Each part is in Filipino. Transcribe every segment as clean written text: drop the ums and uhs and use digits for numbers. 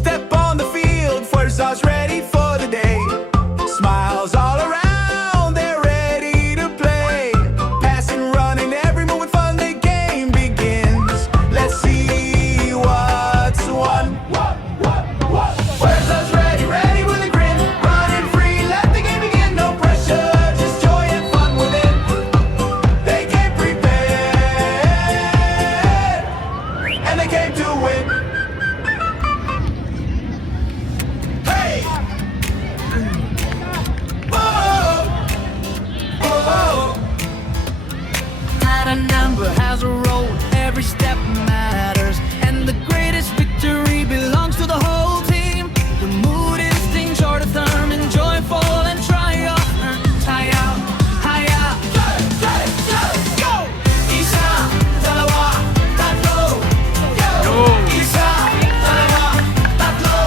Step on the field, first star's ready for the day. Smiles all around, they're ready to play. Passing, running, every move with fun, the game begins. Let's see what's won. First star's ready, ready with a grin. Running free, let the game begin. No pressure, just joy and fun within. They came prepared, and they came to win. Hey! Whoa! Whoa! Not a number has a role, every step matters, and the greatest victory belongs to the whole team. The mood instincts are determined, joyful and triumph. High out, high out. Go! Isa, dalawa, tatlo. Go! Isa, dalawa, tatlo.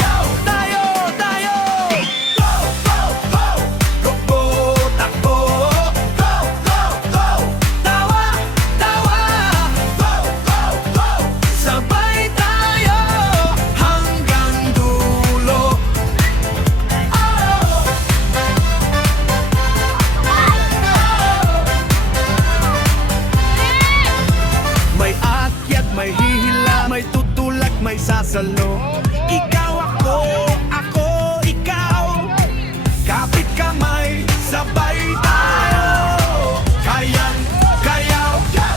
Go! Tayo, tayo. Go, go, go! Go, takbo! Go, go, go! Tawa, tawa. Go, go, go! Sabay tayo hanggang dulo. May akyat, may hihila, may tutulak, may sasalo. Ikaw ako, ako ikaw. Kapit kamay, sabay tayo. Kayan, kayaw. Go,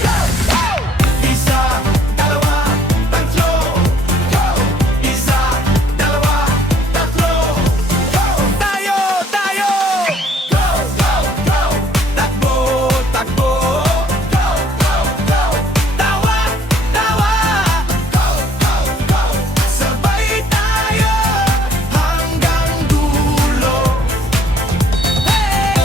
go, go! Isa, dalawa, tatlo. Go! Isa, dalawa, tatlo. Go! Tayo, tayo. Go, go, go! Takbo, takbo. Go, go, go! Tawa, tawa. Go, go, go! Sabay tayo hanggang dulo. Hey!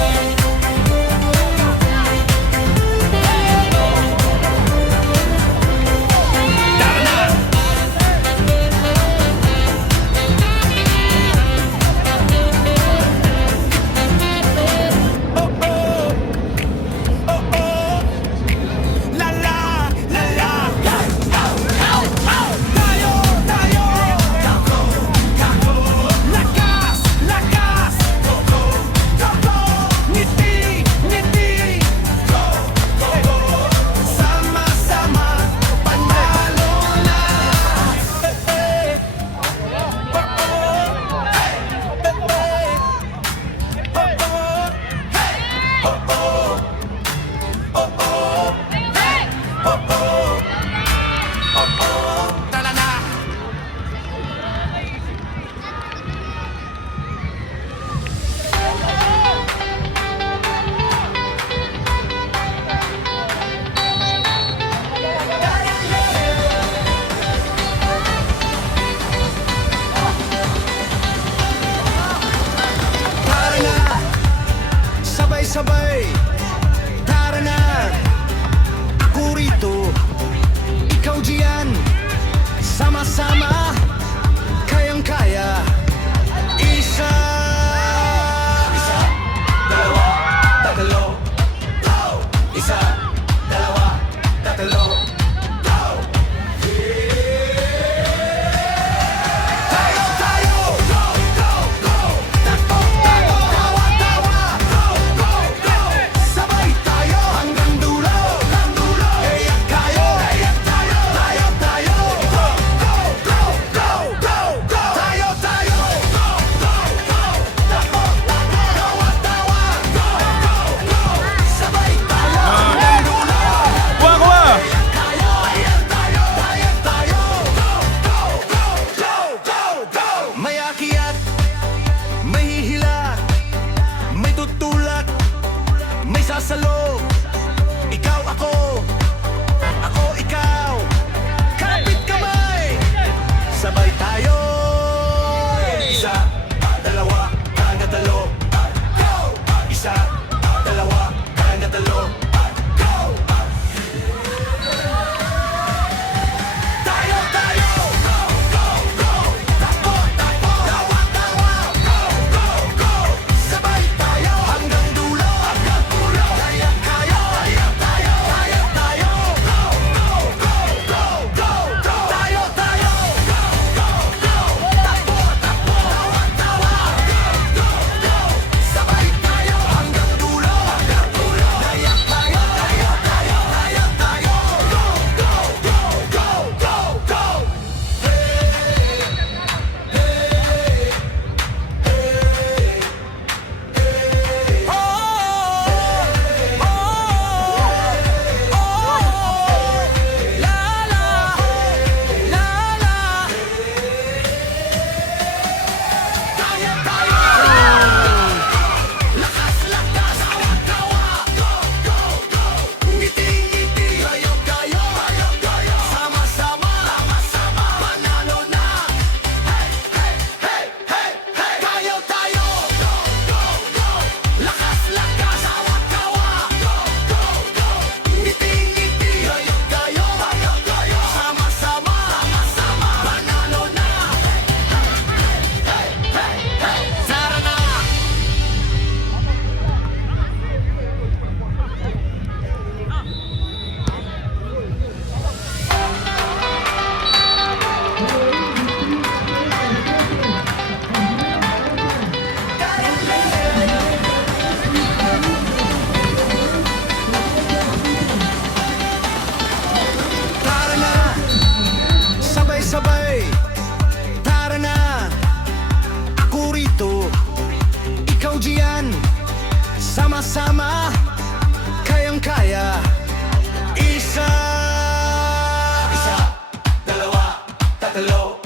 low,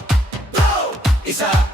low, isa